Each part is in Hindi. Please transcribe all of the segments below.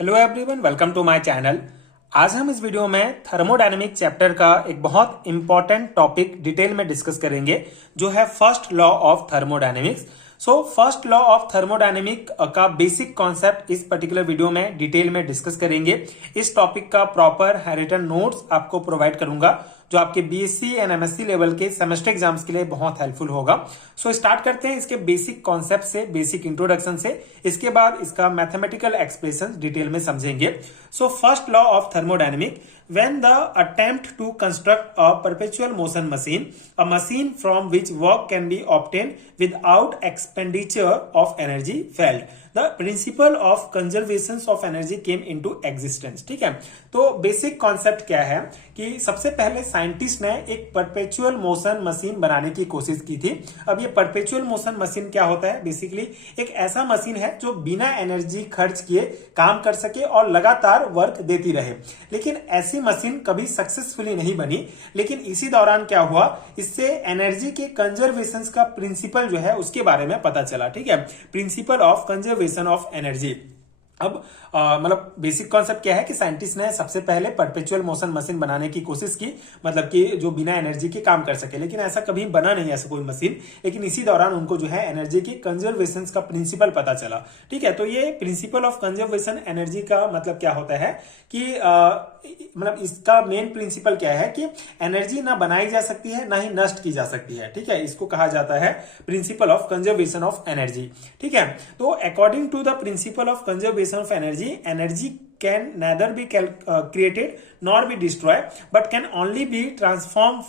Hello everyone, welcome to my channel. आज हम इस वीडियो में थर्मोडायनेमिक चैप्टर का एक बहुत इंपॉर्टेंट टॉपिक डिटेल में डिस्कस करेंगे, जो है first law of thermodynamics. First law of thermodynamic का बेसिक कॉन्सेप्ट इस पर्टिकुलर वीडियो में डिटेल में डिस्कस करेंगे। इस टॉपिक का प्रॉपर रिटन नोट्स आपको प्रोवाइड करूंगा, जो आपके बीएससी एंड एमएससी लेवल के सेमेस्टर एग्जाम्स के लिए बहुत हेल्पफुल होगा। स्टार्ट करते हैं इसके बेसिक कॉन्सेप्ट से, बेसिक इंट्रोडक्शन से। इसके बाद इसका मैथमेटिकल एक्सप्रेशन डिटेल में समझेंगे। First law of thermodynamic: when the attempt to construct a perpetual motion machine, a machine from which work can be obtained without expenditure of energy, failed. The principle of conservation of energy came into existence. ठीक है, तो बेसिक कॉन्सेप्ट क्या है कि सबसे पहले साइंटिस्ट ने एक परपेचुअल मोशन मशीन बनाने की कोशिश की थी। अब ये परपेचुअल मोशन मशीन क्या होता है? बेसिकली एक ऐसा मशीन है जो बिना एनर्जी खर्च किए काम कर सके और लगातार वर्क देती रहे। लेकिन ऐसी मशीन कभी सक्सेसफुली नहीं बनी। लेकिन इसी दौरान क्या हुआ, इससे एनर्जी के कंजर्वेशन का प्रिंसिपल जो है उसके बारे में पता चला। ठीक है, principle of conservation of energy. अब मतलब बेसिक कॉन्सेप्ट क्या है कि साइंटिस्ट ने सबसे पहले परपेचुअल मोशन मशीन बनाने की कोशिश की, मतलब कि जो बिना एनर्जी के काम कर सके। लेकिन ऐसा कभी बना नहीं ऐसा कोई मशीन। लेकिन इसी दौरान उनको जो है एनर्जी की कंजर्वेशन का प्रिंसिपल पता चला। ठीक है, तो ये प्रिंसिपल ऑफ कंजर्वेशन एनर्जी का मतलब क्या होता है कि मतलब इसका मेन प्रिंसिपल क्या है कि एनर्जी ना बनाई जा सकती है ना ही नष्ट की जा सकती है। ठीक है, इसको कहा जाता है principle of conservation of energy. ठीक है, तो according to the principle of conservation of energy can neither be created nor be destroyed but can only be transformed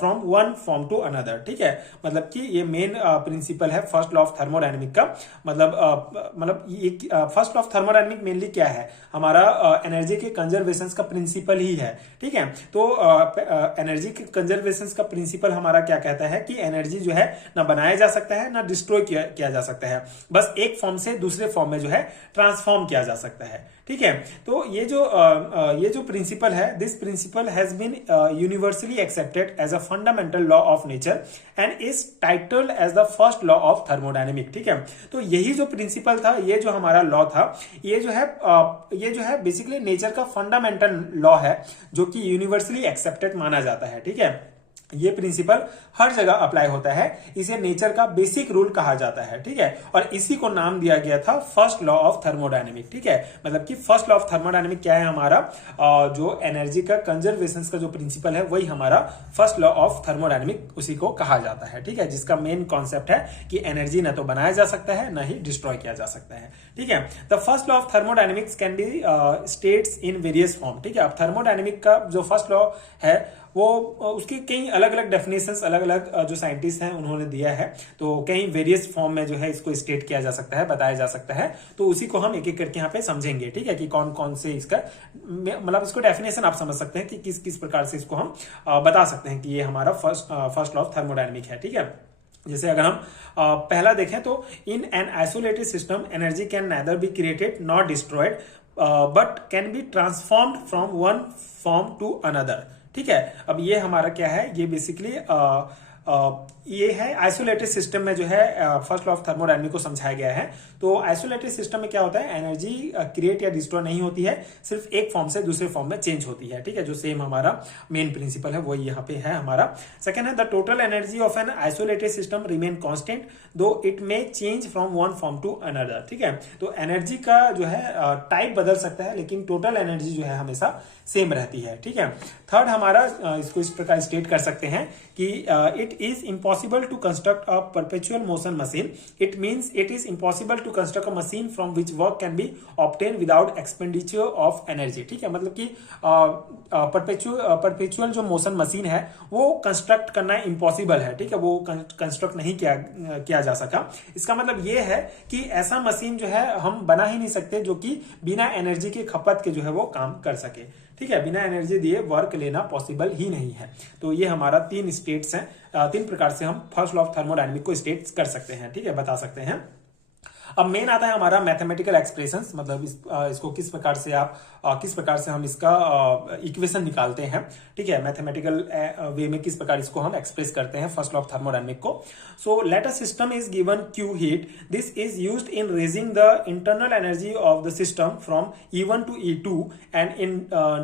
from one form to another. ठीक है, मतलब कि ये मेन प्रिंसिपल है फर्स्ट लॉ ऑफ थर्मोडायनेमिक का। मतलब ये first law of thermodynamic mainly क्या है, हमारा एनर्जी के कंजर्वेशन का प्रिंसिपल ही है। ठीक है, तो एनर्जी के कंजर्वेशन का प्रिंसिपल हमारा क्या कहता है कि एनर्जी जो है ना बनाया जा सकता है ना डिस्ट्रॉय किया जा सकता है, बस एक फॉर्म से दूसरे फॉर्म में जो है ट्रांसफॉर्म किया जा सकता है। ठीक है, तो ये जो प्रिंसिपल है, this principle has been universally accepted as a fundamental law of nature and is titled as the first law of thermodynamic. ठीक है, तो यही जो प्रिंसिपल था, ये जो हमारा लॉ था, ये जो है बेसिकली नेचर का फंडामेंटल लॉ है, जो कि यूनिवर्सली एक्सेप्टेड माना जाता है। ठीक है, ये प्रिंसिपल हर जगह अप्लाई होता है, इसे नेचर का बेसिक रूल कहा जाता है। ठीक है, और इसी को नाम दिया गया था फर्स्ट लॉ ऑफ थर्मोडायनेमिक। ठीक है, मतलब कि फर्स्ट लॉ ऑफ थर्मोडायनेमिक क्या है, हमारा जो एनर्जी का कंजर्वेशन का जो प्रिंसिपल है वही हमारा फर्स्ट लॉ ऑफ थर्मोडायनेमिक उसी को कहा जाता है। ठीक है, जिसका मेन कॉन्सेप्ट है कि एनर्जी ना तो बनाया जा सकता है ना ही डिस्ट्रॉय किया जा सकता है। ठीक है, the first law of thermodynamics can be states in various form. ठीक है, अब थर्मोडायनेमिक का जो फर्स्ट लॉ है वो उसकी कई अलग अलग डेफिनेशंस अलग अलग जो साइंटिस्ट हैं उन्होंने दिया है। तो कई वेरियस फॉर्म में जो है इसको स्टेट किया जा सकता है, बताया जा सकता है। तो उसी को हम एक एक करके यहाँ पे समझेंगे। ठीक है, कि कौन कौन से इसका मतलब इसको डेफिनेशन आप समझ सकते हैं कि किस किस प्रकार से इसको हम बता सकते हैं कि ये हमारा फर्स्ट लॉ ऑफ थर्मोडायनेमिक है। ठीक है, जैसे अगर हम पहला देखें तो in an isolated system energy can neither be created not destroyed but can be transformed from one form to another. ठीक है, अब ये हमारा क्या है, ये बेसिकली ये है आइसोलेटेड सिस्टम में जो है फर्स्ट लॉ ऑफ थर्मोडायनेमिक को समझाया गया है। तो आइसोलेटेड सिस्टम में क्या होता है, एनर्जी क्रिएट या डिस्ट्रॉय नहीं होती है, सिर्फ एक फॉर्म से दूसरे फॉर्म में चेंज होती है। ठीक है, जो सेम हमारा मेन प्रिंसिपल है वही यहाँ पे है हमारा। सेकंड है the total energy of an isolated system remain constant though it may change from one form to another. ठीक है, तो एनर्जी का जो है टाइप बदल सकता है लेकिन टोटल एनर्जी जो है हमेशा सेम रहती है। ठीक है, थर्ड हमारा इसको इस प्रकार स्टेट कर सकते हैं कि it is impossible to construct a perpetual motion machine. It means it is impossible to construct a machine from which work can be obtain without expenditure of energy. ठीक है, मतलब कि परपेचुअल जो मोशन मशीन है वो कंस्ट्रक्ट करना इम्पॉसिबल है। ठीक है, वो कंस्ट्रक्ट नहीं किया जा सका। इसका मतलब ये है कि ऐसा मशीन जो है हम बना ही नहीं सकते जो कि बिना एनर्जी के खपत के जो है वो काम कर सके। ठीक है, बिना एनर्जी दिए वर्क लेना पॉसिबल ही नहीं है। तो ये हमारा तीन स्टेट्स हैं, तीन प्रकार से हम फर्स्ट लॉ ऑफ थर्मोडायनेमिक को स्टेट कर सकते हैं। ठीक है, बता सकते हैं। अब मेन आता है हमारा मैथमेटिकल एक्सप्रेशंस, मतलब इसको किस प्रकार से हम इसका इक्वेशन निकालते हैं, ठीक है, मैथमेटिकल वे में किस प्रकार इसको हम एक्सप्रेस करते हैं फर्स्ट लॉ ऑफ थर्मोडायनेमिक को। So let a system is given Q heat, this is used in raising the internal energy of the system from E1 to E2 and in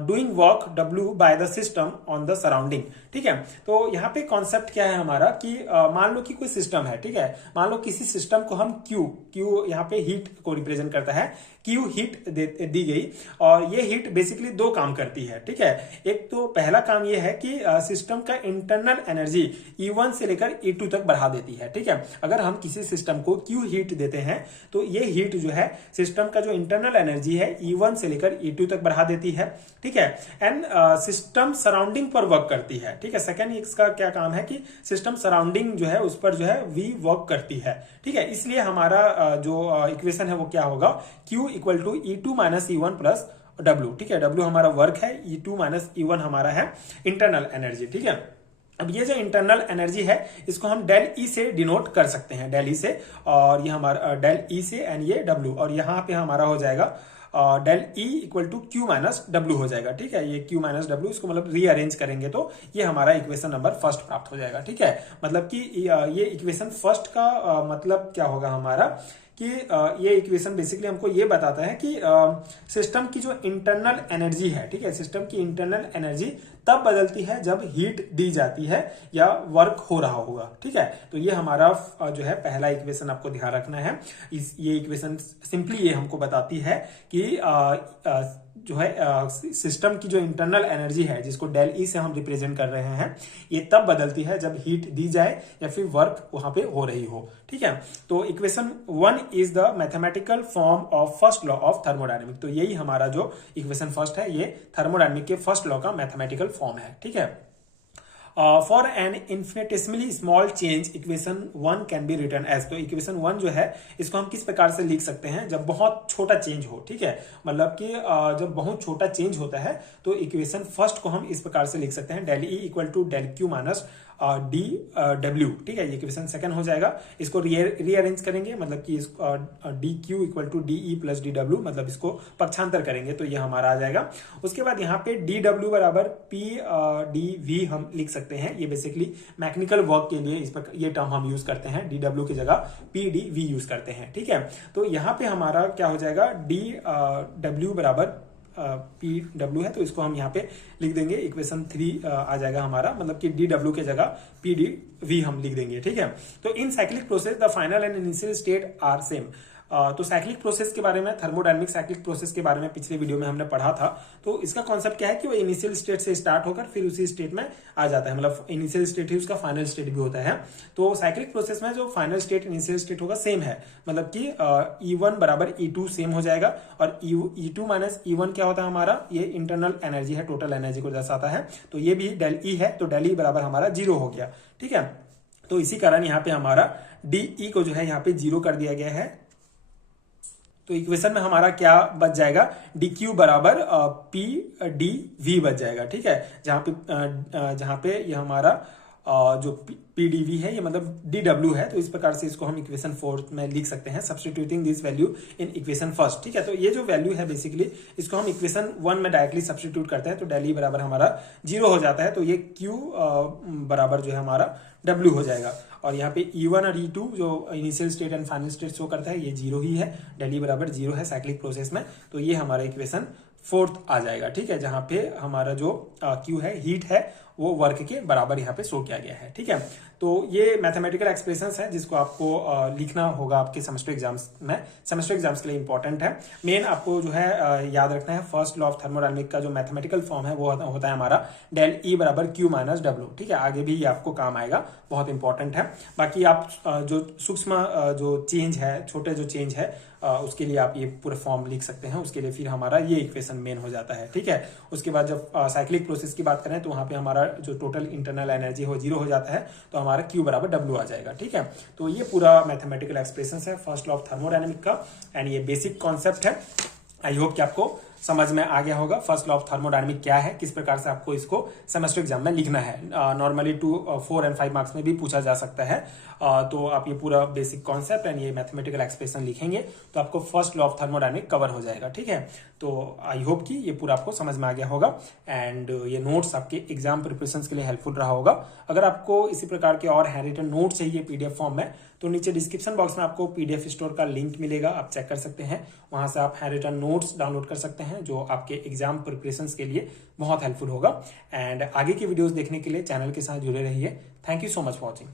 doing work W by the system on the surrounding, ठीक है। तो यहाँ पे कॉन्सेप्ट क्या है हमारा कि मान लो कि कोई सिस्टम है, ठीक है, मान लो किसी सिस्टम को हम Q यहाँ पे हीट को रिप्रेजेंट करता है, Q हीट दी गई और ये हीट बेसिकली दो काम करती है, ठीक है। एक तो पहला काम ये है कि सिस्टम का इंटरनल एनर्जी E1 से लेकर E2 तक बढ़ा देती है, ठीक है। अगर हम किसी सिस्टम को Q हीट देते हैं तो ये हीट जो है सिस्टम का जो इंटरनल एनर्जी है E1 से लेकर E2 तक बढ़ा देती है, ठीक है। एंड सिस्टम सराउंडिंग पर वर्क करती है, ठीक है। सेकेंड इसका क्या काम है कि सिस्टम सराउंडिंग जो है उस पर जो है V वर्क करती है, ठीक है। इसलिए हमारा जो इक्वेशन है वो क्या होगा, Q equal to E2 minus E1 plus W, ठीक है। W हमारा वर्क है, E2 माइनस E1 हमारा है इंटरनल एनर्जी, ठीक है। अब ये जो इंटरनल एनर्जी है इसको हम डेल E से डिनोट कर सकते हैं, डेल E से, और ये हमारा डेल E से एंड ये W, और यहाँ पे हमारा हो जाएगा del E equal to Q minus W हो जाएगा, ठीक है। ये Q माइनस W इसको मतलब रीअरेंज करेंगे तो ये हमारा इक्वेशन नंबर फर्स्ट प्राप्त हो जाएगा, ठीक है। मतलब कि ये इक्वेशन फर्स्ट का मतलब क्या होगा हमारा कि ये इक्वेशन बेसिकली हमको ये बताता है कि सिस्टम की जो इंटरनल एनर्जी है, ठीक है, सिस्टम की इंटरनल एनर्जी तब बदलती है जब हीट दी जाती है या वर्क हो रहा होगा, ठीक है। तो ये हमारा जो है पहला इक्वेशन आपको ध्यान रखना है। ये इक्वेशन सिंपली ये हमको बताती है कि जो है सिस्टम की जो इंटरनल एनर्जी है जिसको डेल ई से हम रिप्रेजेंट कर रहे हैं, ये तब बदलती है जब हीट दी जाए या फिर वर्क वहां पे हो रही हो, ठीक है। तो equation 1 is the mathematical form of first law of thermodynamic. तो यही हमारा जो इक्वेशन फर्स्ट है ये थर्मोडायनेमिक के फर्स्ट लॉ का मैथमेटिकल फॉर्म है, ठीक है। For an infinitesimally small change equation 1 can be written as. तो इक्वेशन 1 जो है इसको हम किस प्रकार से लिख सकते हैं, जब बहुत छोटा चेंज हो, ठीक है, मतलब कि जब बहुत छोटा चेंज होता है तो इक्वेशन फर्स्ट को हम इस प्रकार से लिख सकते हैं, del E equal to del Q minus D W, ठीक है। ये इक्वेशन सेकंड हो जाएगा। इसको रीअरेंज करेंगे, मतलब कि D Q equal to D E plus D W, मतलब इसको पक्षांतर करेंगे तो ये हमारा आ जाएगा। उसके बाद यहाँ पे डी डब्ल्यू बराबर पी डी वी हम लिख सकते हैं। ये बेसिकली मैकेनिकल वर्क के लिए इस पर ये टर्म हम यूज करते हैं, डी डब्ल्यू की जगह पी डी वी यूज करते हैं, ठीक है। तो यहाँ पे हमारा क्या हो जाएगा, डी डब्ल्यू बराबर पी डब्ल्यू है तो इसको हम यहाँ पे लिख देंगे, इक्वेशन 3 आ जाएगा हमारा, मतलब कि डी डब्ल्यू के जगह पी डी वी हम लिख देंगे, ठीक है। तो in cyclic process the final and initial state are same. तो साइक्लिक प्रोसेस के बारे में, थर्मोडायनेमिक साइक्लिक प्रोसेस के बारे में पिछले वीडियो में हमने पढ़ा था। तो इसका कॉन्सेप्ट क्या है कि वो इनिशियल स्टेट से स्टार्ट होकर फिर उसी स्टेट में आ जाता है, मतलब इनिशियल स्टेट ही उसका फाइनल स्टेट भी होता है। तो साइक्लिक प्रोसेस में जो फाइनल स्टेट इनिशियल स्टेट होगा सेम है, मतलब कि E1 बराबर E2 सेम हो जाएगा, और E2 माइनस E1 क्या होता है हमारा, ये इंटरनल एनर्जी है, टोटल एनर्जी को दर्शाता है। तो ये भी डेल ई है, तो डेल ई बराबर हमारा 0 हो गया, ठीक है। तो इसी कारण यहाँ पे हमारा डी ई को जो है यहाँ पे 0 कर दिया गया है। तो इक्वेशन में हमारा क्या बच जाएगा, डी क्यू बराबर पी डी वी बच जाएगा, ठीक है। जहां पे ये हमारा जो पी डी वी है ये मतलब डी डब्ल्यू है। तो इस प्रकार से इसको हम इक्वेशन 4 में लिख सकते हैं, substituting this value in equation first, ठीक है। तो ये जो वैल्यू है बेसिकली इसको हम इक्वेशन 1 में डायरेक्टली सब्स्टिट्यूट करते हैं, तो डेल ई बराबर हमारा 0 हो जाता है। तो ये क्यू बराबर जो है हमारा डब्ल्यू हो जाएगा, और यहाँ पे E1 और E2 जो initial state and final state show करता है ये 0 ही है, डेल ई बराबर 0 है साइक्लिक प्रोसेस में। तो ये हमारा इक्वेशन 4th आ जाएगा, ठीक है, जहां पे हमारा जो Q है, हीट है, वो वर्क के बराबर यहाँ पे शो किया गया है, ठीक है। तो ये मैथमेटिकल एक्सप्रेशंस है जिसको आपको लिखना होगा आपके सेमेस्टर एग्जाम्स में, सेमेस्टर एग्जाम्स के लिए इंपॉर्टेंट है। मेन आपको जो है याद रखना है, फर्स्ट लॉ ऑफ थर्मोडायनेमिक का जो मैथमेटिकल फॉर्म है वो होता है हमारा डेल ई बराबर क्यू माइनस डब्ल्यू, ठीक है। आगे भी ये आपको काम आएगा, बहुत इंपॉर्टेंट है। बाकी आप जो सूक्ष्म जो चेंज है, छोटे जो चेंज है, उसके लिए आप ये पूरा फॉर्म लिख सकते हैं, उसके लिए फिर हमारा ये इक्वेशन मेन हो जाता है, ठीक है। उसके बाद जब साइक्लिक प्रोसेस की बात करें तो वहां पे हमारा जो टोटल इंटरनल एनर्जी हो 0 हो जाता है, तो हमारा Q बराबर W आ जाएगा, ठीक है। तो ये पूरा मैथमेटिकल एक्सप्रेशन है फर्स्ट लॉ ऑफ थर्मोडायनेमिक का, एंड ये बेसिक कॉन्सेप्ट है। आई होप कि आपको समझ में आ गया होगा फर्स्ट लॉ ऑफ थर्मोडायनेमिक क्या है, किस प्रकार से आपको इसको सेमेस्टर एग्जाम में लिखना है। नॉर्मली 2, 4 एंड 5 मार्क्स में भी पूछा जा सकता है। तो आप ये पूरा बेसिक कॉन्सेप्ट एंड ये मैथमेटिकल एक्सप्रेशन लिखेंगे तो आपको first law of thermodynamic cover हो जाएगा। ठीक है, तो आई होप कि ये पूरा आपको समझ में आ गया होगा एंड ये नोट्स आपके एग्जाम प्रिपरेशन के लिए हेल्पफुल रहा होगा। अगर आपको इसी प्रकार के और हैंड रिटन नोट चाहिए पीडीएफ फॉर्म में तो नीचे डिस्क्रिप्शन बॉक्स में आपको पीडीएफ स्टोर का लिंक मिलेगा, आप चेक कर सकते हैं। वहां से आप हैंड रिटन नोट्स डाउनलोड कर सकते हैं जो आपके एग्जाम प्रिपरेशन के लिए बहुत हेल्पफुल होगा। एंड आगे की वीडियोस देखने के लिए चैनल के साथ जुड़े रहिए। Thank you so much for watching.